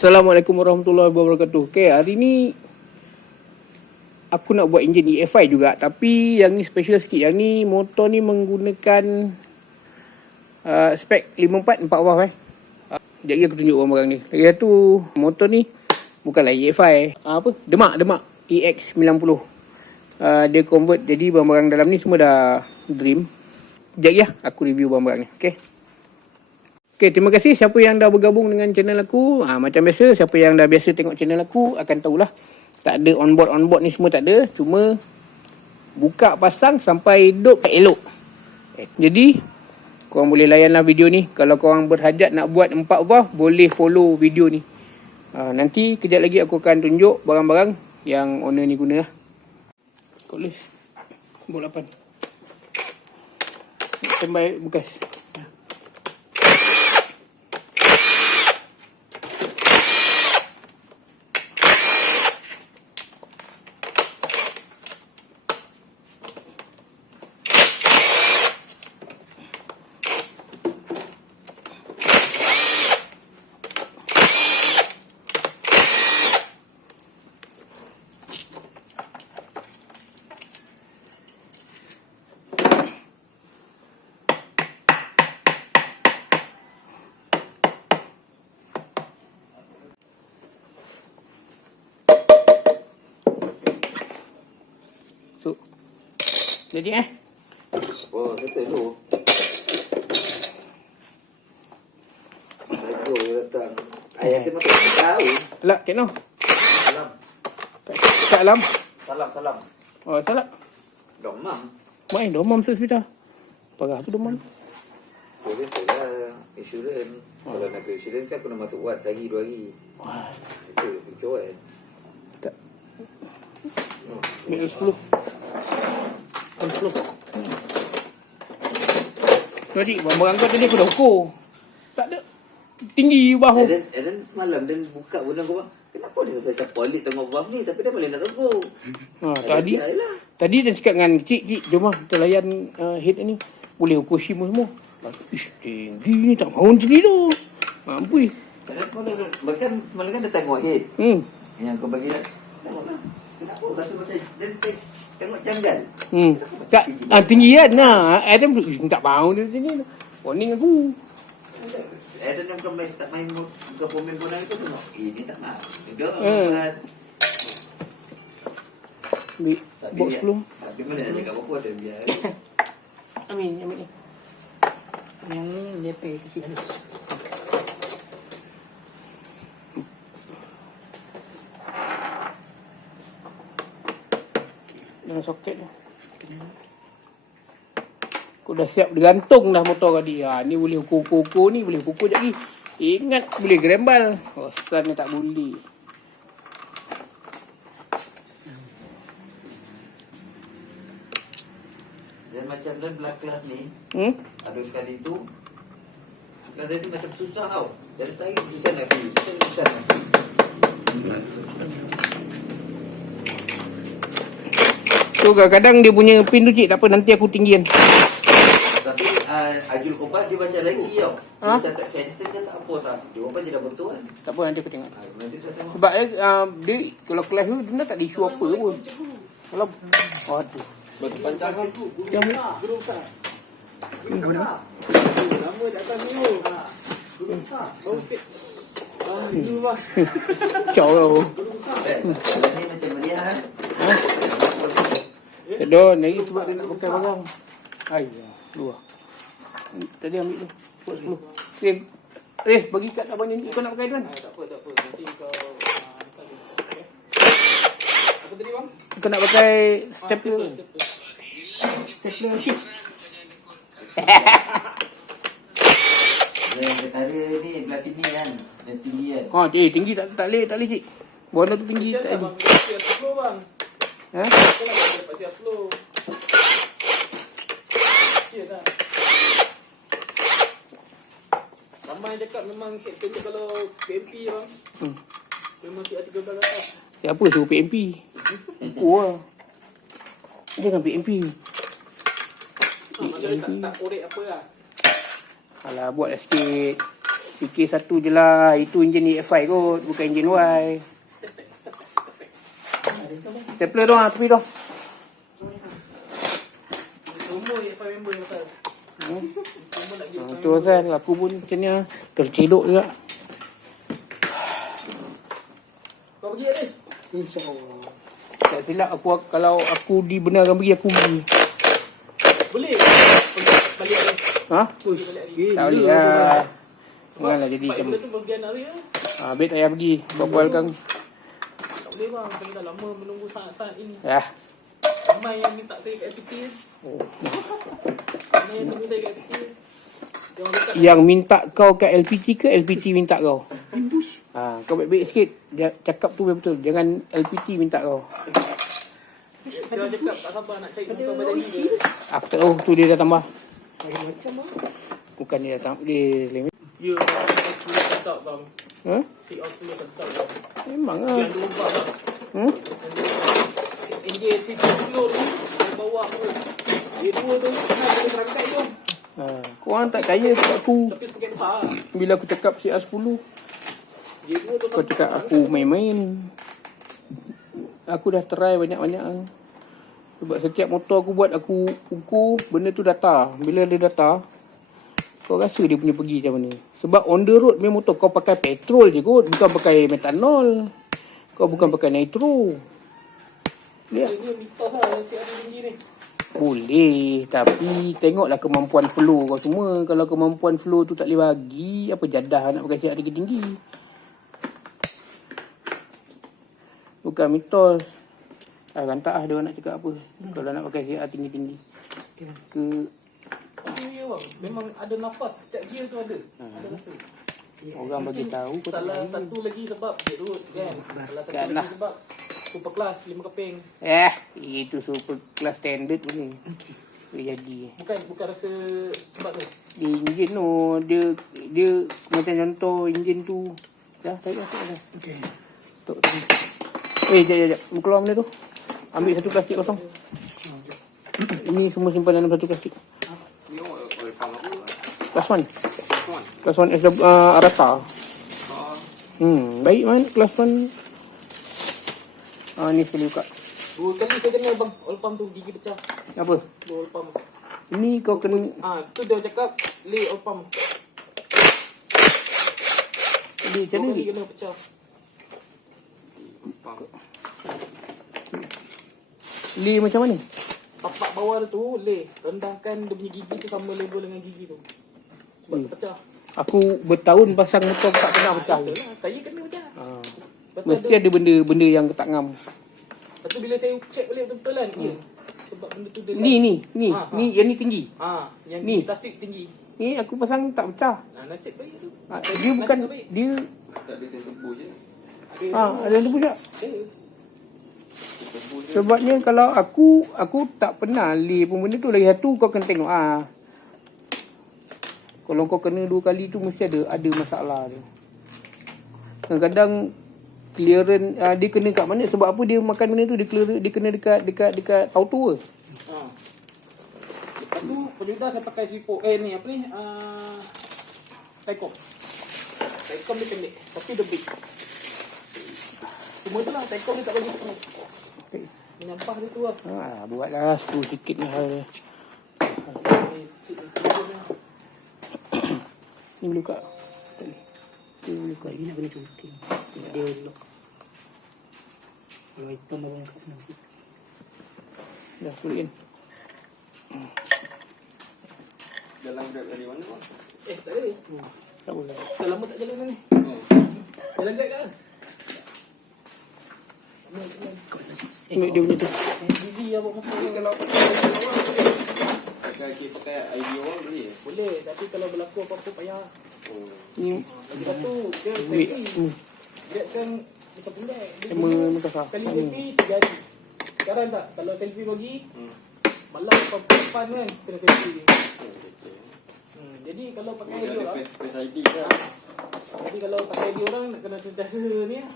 Assalamualaikum warahmatullahi wabarakatuh. Okay, hari ni aku nak buat enjin EFI juga, tapi yang ni special sikit. Yang ni motor ni menggunakan spek 54 4 valve Sekejap lagi aku tunjuk barang-barang ni. Lagi satu, motor ni bukanlah EFI, Demak EX90. Dia convert, jadi barang-barang dalam ni semua dah Dream. Sekejap lagi aku review barang-barang ni. Okay, terima kasih siapa yang dah bergabung dengan channel aku. Macam biasa, siapa yang dah biasa tengok channel aku akan tahulah. Tak ada on-board ni semua tak ada. Cuma buka pasang sampai hidup elok. Jadi korang boleh layanlah video ni. Kalau korang berhajat nak buat 4 valve, boleh follow video ni. Nanti kejap lagi aku akan tunjuk barang-barang yang owner ni guna lah. Kolis Bol 8 Standby bekas. So, jadi Oh, settle dulu. Aduh, dia datang. Ayah saya makan tahu. Alak, kena. Salam. Tak alam. Salam. Oh, salah. Domam. Main domam hospital. Parah tu domam. Boleh saya insurans. Kalau nak ke insurans kan kena masuk wad sehari 2 hari. Wah, Itu pucuk kan. tak. Minus 10. 10. Tadi barang kau tadi aku dah ukur. Tak ada. Tinggi bahu. Dan semalam dan buka benda aku bang. Kenapa dia rasa macam polit tengok valve ni tapi dia boleh nak tegur. Tadi dia cakap dengan cik, jom lah kita layan head ni. Boleh ukur shim semua. Ish, tinggi ni tak mahu macam ni tu. Mampu. Bahkan semalam kan dia tengok head. Yang kau bagi dah. Tengoklah. Kenapa rasa macam dia tengok janggal. Tak tinggi kan. Adam tak mahu dia macam ni. Warning aku. Adam bukan tak main bukan pemain bola itu tengok. Ini tak nak. Dah. Box 10. Tapi mana nak cakap apa ada biar. Amin ni. Yang ni dia kasi halus. Dengan soket tu. Aku dah siap digantung dah motor tadi. Ni boleh ukur-ukur ni, boleh ukur sekejap lagi. Ingat boleh gerembal. Osan ni tak boleh. Dan macam dalam kelas ni, ada sekali tu kelas dia macam susah tau. Jadi tarik susah nak pergi. Susah nak pergi. So kadang-kadang dia punya pin tu cik, tak apa nanti aku tinggikan. Tapi Ajul Kopat dia baca lagi tau. Dia cakap center kan tak apa tak. Dia apa je dah betul kan. Tak apa nanti aku tengok. Nanti kita tengok. Sebab dia kalau kelas tu dia tak ada isu apa pun. Kalau aduh. Batu pancang kan. Yang ni. Guru besar. Nama kat atas ni. Guru besar. Baru sikit. Guru bang. Ciao tau. Guru besar. Ni macam meriah kan. Tak ada, lagi sebab dia nak pakai barang. Ayah, dua. Tadi ambil tu. Buat 10. Res, bagi kat abang nyanyi. Kau nak pakai tuan? Tak apa. Nanti kau apa tadi bang? Kau nak pakai stapler. Stapler shit. Yang ketara ni belah sini kan. Dia tinggi kan. Tinggi tak boleh cik. Warna tu tinggi tak Bang, boleh. siap slow bang. Ha? Kau nak dapat siap slow. Siap tak? Ramai cakap memang head pendek kalau PMP bang. Memang TR13 atas. Siapa suruh PMP? Wah. Jangan PMP. Maksudnya tak korek apa lah. Alah, buatlah sikit. Fikir satu je lah. Itu enjin EFI kot. Bukan enjin Y. Stapler tu lah. Tepi tu. Semua EFI member yang pasal. Semua nak pergi Tu pasal aku pun macam ni lah. Tercedok juga. Kau pergi Adis? InsyaAllah. Tak silap aku, kalau aku dibenarkan pergi, aku pergi. Boleh? Pergi balik Adis. Ha? Pergi balik Adis. Tak boleh lah. Sebab Janganlah jadi tempat macam benda tu bagian hari lah. Baik tak payah pergi. Buat kan. Tak boleh bang, saya dah lama menunggu saat-saat ini. Ya. Ramai yang minta saya kat FPT. Ramai yang tunggu saya kat FPT. Jangan dekat. Yang minta kau kat LPT ke LPT minta kau? Kau baik-baik sikit. Cakap tu betul. Jangan LPT minta kau. Dia cakap tak sabar nak cari muka badan ni. Aku tak tahu tu dia dah tambah. Macam mana? Bukan dia dah tambah. Dia limit. Ya, saya tetap bang. Ha? Take out dulu tetap bang. Memang lah. Yang dua bang. Hmm? NJC 10 tu, saya bawa tu. Dia dua tu, kenal boleh berangkat tu. Korang tak percaya kat aku. Tapi pakai besar. Bila aku cakap CR10. Dia dua tu Kau cakap aku main-main. Aku dah try banyak-banyak. Sebab setiap motor aku buat, aku ukur benda tu data. Bila dia data, kau rasa dia punya pergi macam mana. Sebab on the road punya motor kau pakai petrol je kot. Bukan pakai metanol. Kau bukan pakai nitro. dia mitos lah si ada tinggi ni. Boleh. Tapi tengoklah kemampuan flow kau semua. Kalau kemampuan flow tu tak boleh bagi, apa jadah nak pakai siap tinggi-tinggi. Bukan mitos. Rantak lah dia orang nak cakap apa. Kalau nak pakai siap tinggi-tinggi. Ke Ya bang, memang ada nafas. Setiap gear tu ada. Ada rasa. orang bagi tahu kau tak Salah tahu. satu lagi sebab jet road kan. Salah satu Kanlah. lagi sebab super kelas 5 keping. Itu super class standard pun ni. Boleh jadi. Bukan rasa sebab tu. Dia enjin tu, dia macam contoh enjin tu. Dah, tarik dah. Okey. Tok tu. Jap. Keluar benda tu. Ambil satu plastik kosong. Ini semua simpan dalam satu plastik. Kelas 1. Kelas 1 SW Arata. Baik man kelas 1. Ni sekali buka. 2 kali saya kena bang. Oil pump tu gigi pecah. Apa? 2 oil pump. Ini kau kena Tu dia cakap lay oil pump. dia macam 2 mana kali ni? kena pecah. Lay macam mana? Tapak bawah tu lay. Rendahkan dia punya gigi tu sama level dengan gigi tu. Sebab Hmm. pecah. Aku bertahun pasang motor tak pernah pecah. Itulah, saya kena pecah. Lepas tu Mesti ada benda yang tak ngam. Lepas tu bila saya check balik betul-betul kan. Ya. Sebab benda tu dia Ni Ha, ha. ni yang ni tinggi. yang Ni. plastik tinggi. Ni aku pasang tak pecah. Nasib baik tu. Dia bukan Nasib baik. dia Tak ada saya tebus je. ada yang tu tak? Ada. Sebabnya kalau aku tak pernah lay pun benda tu lagi satu kau kena tengok kalau kau kena 2 kali tu mesti ada masalah tu. Kadang-kadang clearance dia kena kat mana sebab apa dia makan benda tu dia kena dekat auto ke. Lepas tu penyudah saya pakai sipo ni apa ni Taikom. Taikom dia pendek tapi dia big. Cuma tu lah Taikom dia tak bagi penuh. Menyampah dia tu lah. Buatlah screw sikit lah. Ni boleh buka. Tak boleh. Ni boleh buka. Ini nak kena cunting. Dia lock. Kalau hitam baru kat sana sikit. Dah sulit kan. Jalan grab dari mana bang? Tak ada. Tak boleh. Dah lama tak jalan ni. Jalan kat kan? Ambil dia punya tu. Busy lah buat motor ni. Kalau pakai ID orang boleh? Boleh, tapi kalau berlaku apa-apa payah. Ni Lagi satu, dia duit. selfie. Dia kan macam pendek. Dia Sama guna Makassar. sekali selfie 3 hari. Sekarang tak, kalau selfie pagi, malam depan kan, kena selfie dia. Jadi kalau pakai ID orang, Face ID kan? jadi kalau pakai ID orang nak kena sentiasa ni lah.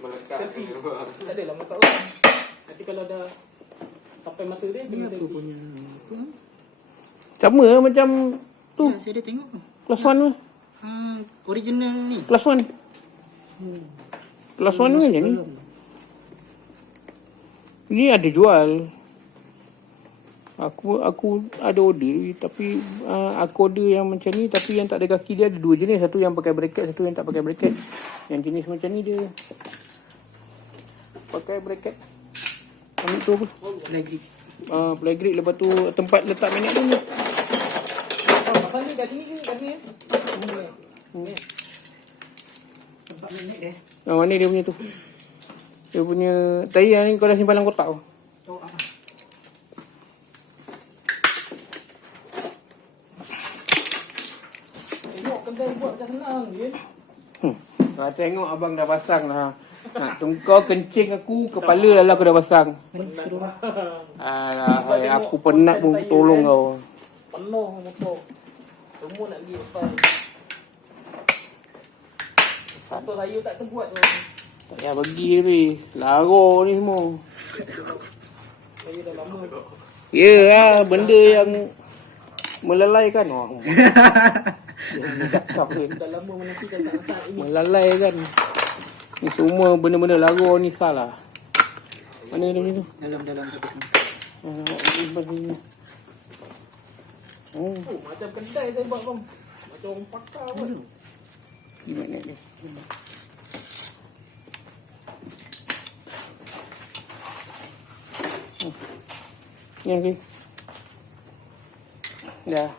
Melekat. Selfie. Tak adalah mata orang. Nanti kalau dah sampai masa dia, kena Apa selfie. punya apa? sama lah macam tu. Ya, saya ada tengok. Kelas 1 tu. Original ni. Class 1. Class 1 ni je ni. Ni ada jual. Aku ada order tapi aku order yang macam ni tapi yang tak ada kaki dia ada dua jenis. Satu yang pakai bracket, satu yang tak pakai bracket. Yang jenis macam ni dia pakai bracket. Ambil tu apa? Play grip. Play grip, lepas tu tempat letak magnet tu ni. Pasal ni kat sini kat sini. Ni. Tempat magnet dia. Mana dia punya tu? Dia punya tayar ni kau dah simpan dalam kotak tu. Oh, apa? Tengok kedai buat dah senang je. Kau tengok abang dah pasang dah. Nak kau kencing aku, kepala lah aku dah pasang. Mana skru dah? Alah, aku penat pun tolong kau. Penuh motor. Semua nak pergi depan. Motor saya tak terbuat tu. Tak payah bagi dia weh. Lara ni semua. Saya dah lama. Ya lah, benda yang melalaikan. Dah lama menantikan saat-saat ini. Melalaikan. Ni semua benda-benda lara ni salah. Mana dia punya tu? Dalam tapi kan. Oh, Macam kedai saya buat bang. Macam orang pakar pun. di magnet ni. Ni okey. Dah.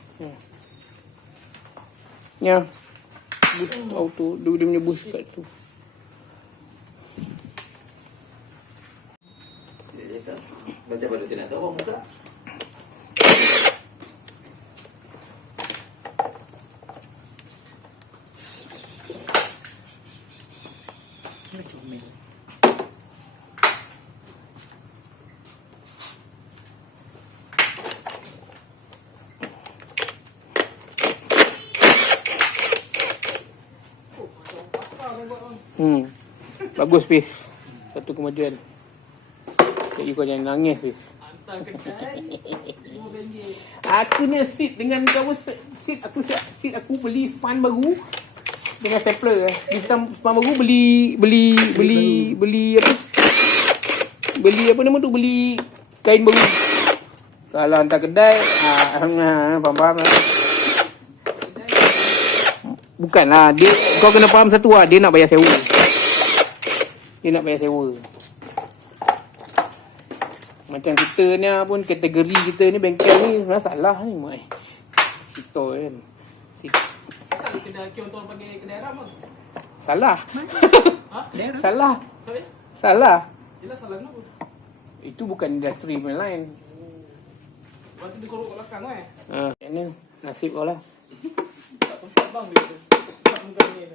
Ya. Boost auto, dia punya boost kat tu. Dia cakap, macam mana saya nak tahu orang buka? Comel. Bagus Fiz. Satu kemajuan. Cik kau jangan nangis Fiz. Hantar kedai. RM5. Aku ni seat dengan kau seat aku beli span baru dengan stapler. Di span baru beli apa? Beli apa nama tu? Beli kain baru. Kalau hantar kedai, faham lah. Bukanlah, dia kau kena faham satu lah, dia nak bayar sewa. Dia nak bayar sewa. Macam kita ni pun kategori kita ni bengkel ni sebenarnya salah ni mai. Kita kan. Asal kedai kion tuan panggil kedai ram bang? Salah. Ha? Salah. Sorry? Salah. Jelas salah kenapa? Itu bukan industri main lain. Lepas tu dia korok kat belakang eh. Ini nasib kau lah. Tak sempat bang dia tu. Tak muka ni.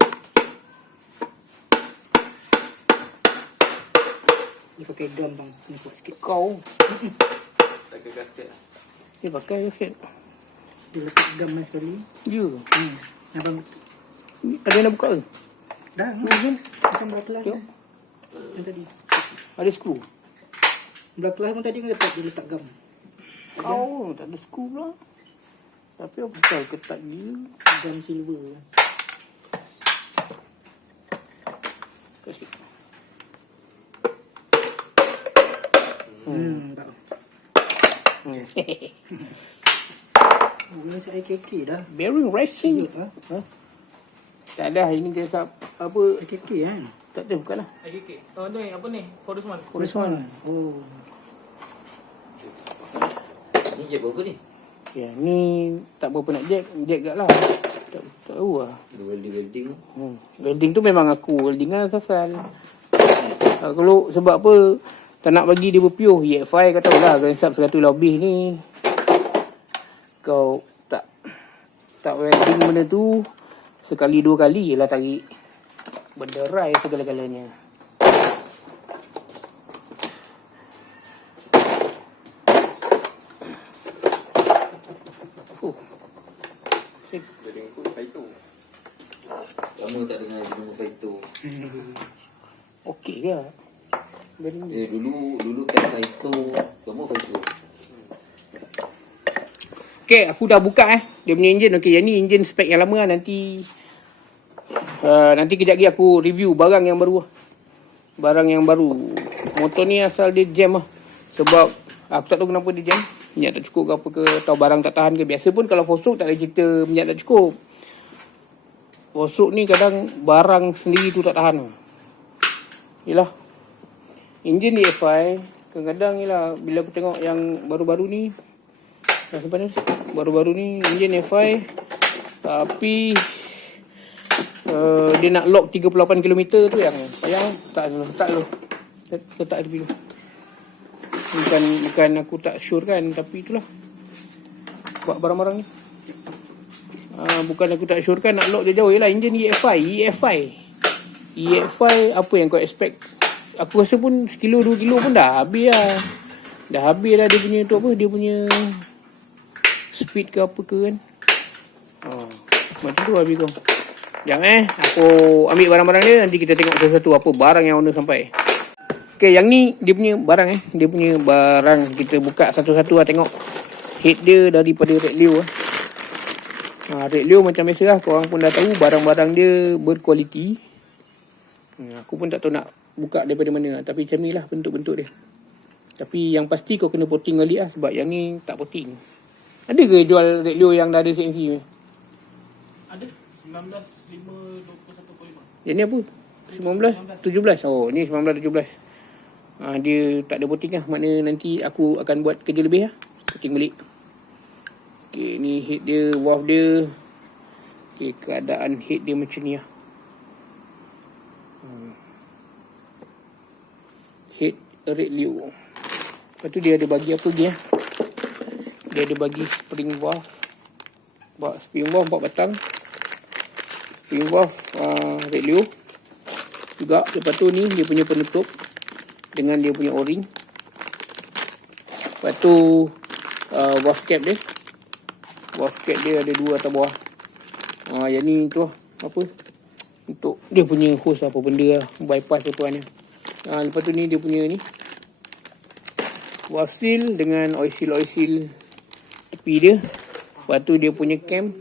Dia pakai gam bang. Ni kuat sikit. Kau. Tak ke gasket lah. Dia pakai sikit. Dia letak gam mas sekali. Ya. Abang Ada yang nak buka ke? dah. Macam belah kelas. Tengok. Yang tadi. Ada skru. Belah kelas pun tadi kan dia letak gam. Kau tak ada skru pula. Tapi apa pasal ketat dia? Gam silver. Kasih. Tak. Ini saya KK dah. Bearing racing. Ha? Tak ada, ini dia tak apa. KK kan? Tak ada, bukanlah. Okay. Oh ni apa ni? Forest One. Chorus one. Oh. Ni je berapa ni? Ya, ni tak berapa nak jack kat lah. Tak tahu lah. Dia welding. Welding tu memang aku welding lah asal. Kalau sebab apa tak nak bagi dia berpiuh. EFI kata lah Grand Sub 100 lebih ni. Kau tak welding benda tu sekali dua kali je lah tarik. Berderai segala-galanya. Welding pun Faito. Lama tak dengar dia nama Faito. Okey ke? Welding ni. Dulu kan Faito. Semua Faito. Okay, aku dah buka Dia punya enjin. Okay, yang ni enjin spek yang lama lah. Nanti Nanti kejap lagi aku review barang yang baru lah. Barang yang baru. Motor ni asal dia jam lah. Sebab aku tak tahu kenapa dia jam. Minyak tak cukup ke apa ke, atau barang tak tahan ke. Biasa pun kalau four stroke tak ada cerita minyak tak cukup. Four stroke ni kadang barang sendiri tu tak tahan. Yelah, enjin DFI kadang-kadang yelah, bila aku tengok yang baru-baru ni, baru-baru ni enjin DFI, tapi dia nak lock 38 km tu yang payah. Tak letak dulu. Bukan aku tak sure kan, tapi itulah buat barang-barang ni. Bukan aku tak sure kan nak lock dia jauh. Yelah, enjin EFI apa yang kau expect? Aku rasa pun 1 kilo 2 kilo pun dah habis lah. Dah habis lah dia punya tu apa, dia punya speed ke apa ke kan. Macam tu habis kau. Sekejap aku ambil barang-barang dia. Nanti kita tengok satu-satu apa barang yang owner sampai. Okay, yang ni dia punya barang dia punya barang. Kita buka satu-satu lah tengok. Head dia daripada Red Leo Red Leo macam biasa lah, korang pun dah tahu barang-barang dia berkualiti. Aku pun tak tahu nak buka daripada mana, tapi macam ni lah bentuk-bentuk dia. Tapi yang pasti kau kena potting balik lah, sebab yang ni tak potting. Ada ke jual Red Leo yang dah ada CNC ni? Ada 19,521.5. Yang ni apa? 1917. Oh, ni 1917. Dia tak ada potting lah. Maknanya nanti aku akan buat kerja lebih lah. Potting balik. Okay, ni head dia, valve dia. Okay, keadaan head dia macam ni lah. Head Red Leo. Lepas tu dia ada bagi apa lagi lah. Dia ada bagi spring valve. Spring valve 4 batang. Spring valve Red Leo juga. Lepas tu ni dia punya penutup dengan dia punya o-ring. Lepas tu valve cap dia. Valve cap dia ada 2 atas bawah. Yang ni tu lah, apa, untuk dia punya hose apa benda lah, bypass apa kan. Lepas tu ni dia punya ni valve seal dengan oil seal tepi dia. Lepas tu dia punya cam.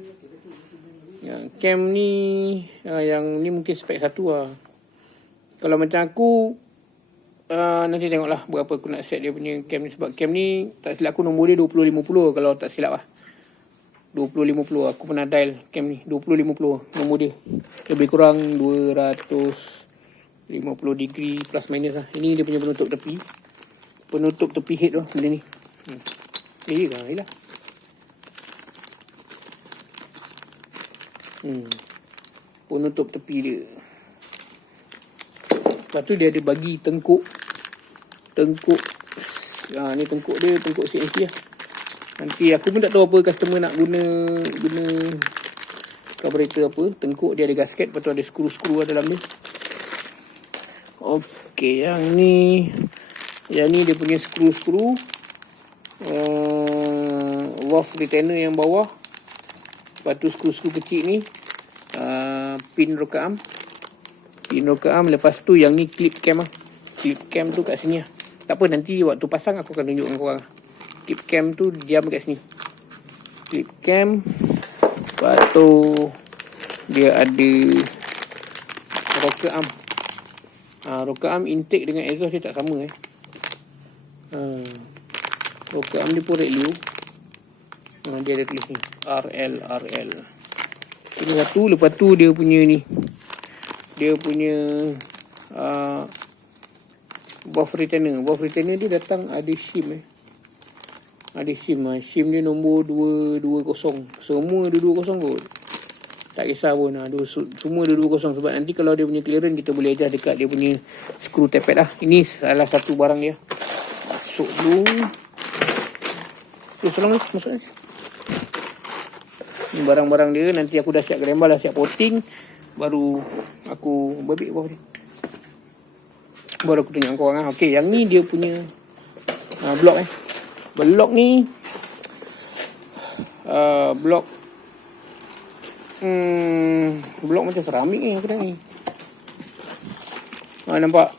Cam ni yang ni mungkin spek 1 lah. Kalau macam aku nanti tengoklah berapa aku nak set dia punya cam ni. Sebab cam ni tak silap aku nombor dia 2050 kalau tak silap lah. 2050 aku pernah dial cam ni 2050 nombor dia. Lebih kurang 250 degree plus minus lah. Ini dia punya penutup tepi. Penutup tepi head tu benda ni. Ni kan ialah. Penutup tepi dia. Lepas tu dia ada bagi tengkuk. Ni tengkuk dia, tengkuk CNC lah. Nanti aku pun tak tahu apa customer nak guna carburetor apa. Tengkuk dia ada gasket, lepas tu ada skru-skru dalam dia. Okey, yang ni dia punya skru-skru. Valve retainer yang bawah. Lepas tu skru-skru kecil ni. Pin rocker arm. Lepas tu yang ni clip cam lah. Clip cam tu kat sini lah. Tak apa, nanti waktu pasang aku akan tunjukkan korang. Clip cam tu diam kat sini. Clip cam. Lepas tu dia ada rocker arm. Rocker arm intake dengan exhaust dia tak sama rocker arm dia pun Red Leo. Dia ada tulis ni RL. Ini satu. Lepas tu dia punya ni, dia punya valve retainer dia datang ada shim ada shim dia nombor 220. Semua 220 kot. Tak kisah pun semua 220. Sebab nanti kalau dia punya clearance kita boleh adjust dekat dia punya screw tappet lah. Ini salah satu barang dia. Masuk dulu. Tolong masuk ni. Ini barang-barang dia. Nanti aku dah siap gerembal, dah siap potting, baru aku berbik bawah dia. Baru aku tunjuk korang lah. Okay, yang ni dia punya blok blok ni blok macam seramik ni aku tengok ni. Nampak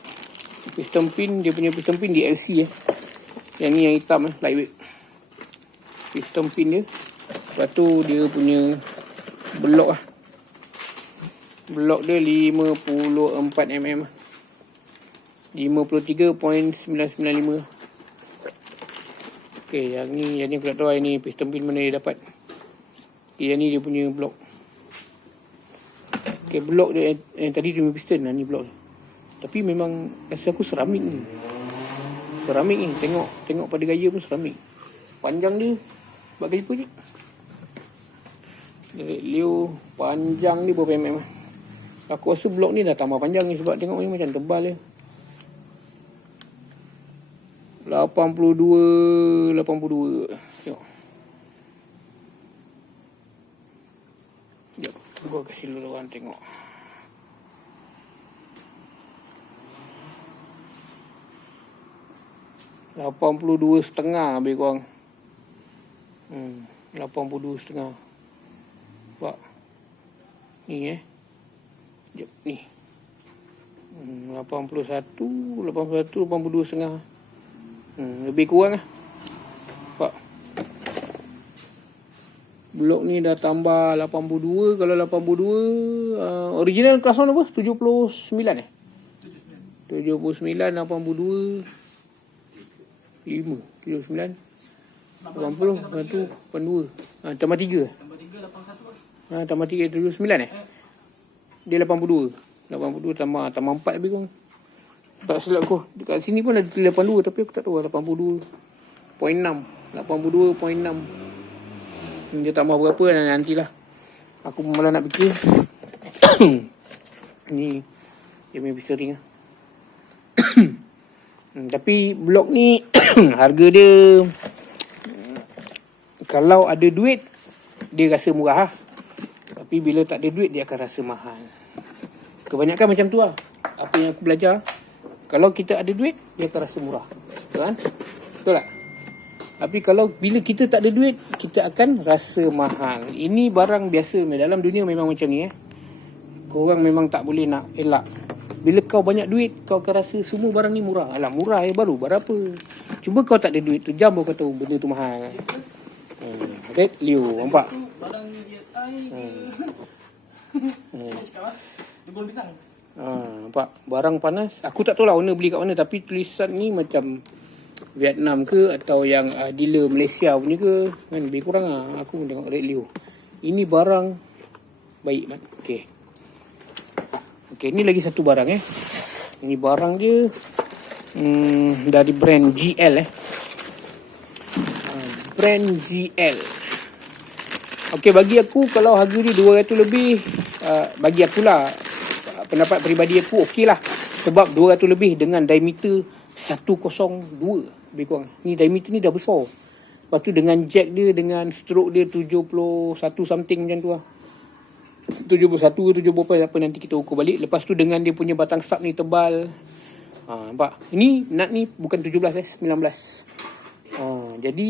piston pin, dia punya piston pin DLC Yang ni yang hitam lightweight. Piston pin dia. Lepas tu dia punya blok Blok dia 54 mm. 53.995. Okey, yang ni aku tak tahu ni piston pin mana dia dapat. Okay, yang ni dia punya blok. Okey, blok dia yang tadi dia punya piston lah, ni blok. Tapi memang rasa aku seramik ni. Seramik ni, tengok pada gaya pun seramik. Panjang dia buat kali je. Red Leo panjang ni berapa mm. Aku rasa blok ni dah tambah panjang ni sebab tengok ni macam tebal dia. 82. Tengok. Sekejap, gua kasih dulu orang tengok. $82.5 lebih kurang. 82.5. Nampak? Ni Sekejap ni. 82.5. Lebih kurang lah. Nampak? Blok ni dah tambah 82. Kalau 82 original kelas mana apa? 79 79, 82 5, 79 80, 82. Tambah 3. Tambah 3, 79 Dia 82 tambah 4 lebih kurang. Tak silap aku. Dekat sini pun ada 82 tapi aku tak tahu 82.6. 82.6. Dia tambah berapa nantilah. Aku malah nak fikir. Ni dia punya piston lah. Tapi blok ni harga dia kalau ada duit dia rasa murah lah. Tapi bila tak ada duit dia akan rasa mahal. Kebanyakan macam tu lah. Apa yang aku belajar, kalau kita ada duit dia akan rasa murah. Betul kan? Betul tak? Tapi kalau bila kita tak ada duit kita akan rasa mahal. Ini barang biasa dalam dunia memang macam ni Korang memang tak boleh nak elak. Bila kau banyak duit, kau akan rasa semua barang ni murah. Alah, murah baru berapa. Cuba kau tak ada duit tu, jam baru kau tahu benda tu mahal. Red Leo, nampak? Barang DSI ke? Dia boleh pisang. Nampak? Barang panas. Aku tak tahu lah owner beli kat mana. Tapi tulisan ni macam Vietnam ke atau yang dealer Malaysia punya ke. Kan lebih kurang lah. Aku pun tengok Red Leo. Ini barang baik, man. Okay, ni lagi satu barang Ni barang dia dari brand GL brand GL. Okay, bagi aku kalau harga ni 200 lebih, bagi akulah, pendapat peribadi aku okey lah. Sebab 200 lebih dengan diameter 102 lebih kurang. Ni diameter ni dah besar. Lepas tu dengan jack dia, dengan stroke dia 71 something macam tu lah. 71 apa nanti kita ukur balik. Lepas tu dengan dia punya batang sub ni tebal. Nampak? Ini nut ni bukan 17 19. Jadi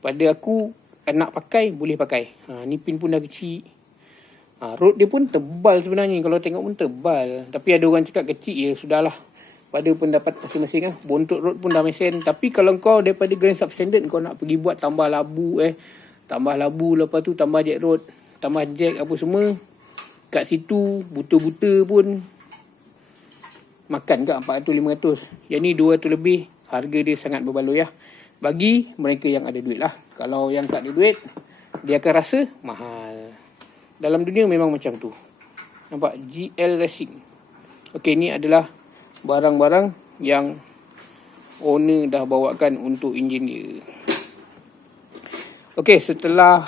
pada aku nak pakai boleh pakai. Ni pin pun dah kecil. Rod dia pun tebal sebenarnya. Kalau tengok pun tebal. Tapi ada orang cakap kecil, ya sudahlah. Pada pendapat masing-masing Bontot rod pun dah mesin. Tapi kalau kau daripada grand substandard kau nak pergi buat tambah labu lepas tu tambah jack rod, tambah jack apa semua, kat situ buta-buta pun makan kat 400-500. Yang ni 200 lebih. Harga dia sangat berbaloi bagi mereka yang ada duit lah. Kalau yang tak ada duit, dia akan rasa mahal. Dalam dunia memang macam tu. Nampak? GL Racing. Okey, ni adalah barang-barang yang owner dah bawakan untuk enjin dia. Okey, setelah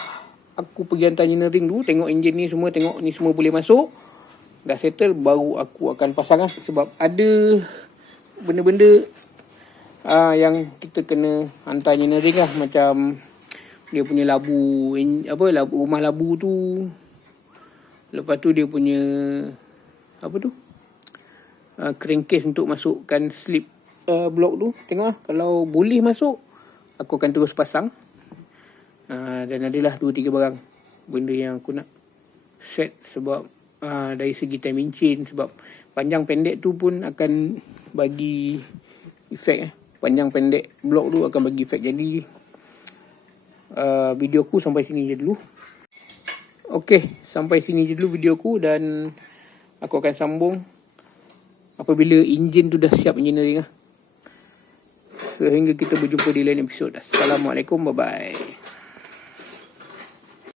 aku pergi hantar engineering dulu, tengok enjin ni semua, tengok ni semua boleh masuk, dah settle, baru aku akan pasang sebab ada benda-benda yang kita kena hantar engineering macam dia punya labu, rumah labu tu. Lepas tu dia punya crankcase untuk masukkan slip block tu. Tengok kalau boleh masuk, aku akan terus pasang. Dan adalah 2-3 barang benda yang aku nak set sebab dari segi timing chain, sebab panjang pendek tu pun akan bagi efek panjang pendek blok tu akan bagi efek. Jadi video aku sampai sini je dulu. Okey, sampai sini dulu video aku dan aku akan sambung apabila enjin tu dah siap engineering lah. Sehingga kita berjumpa di lain episod. Assalamualaikum, bye-bye.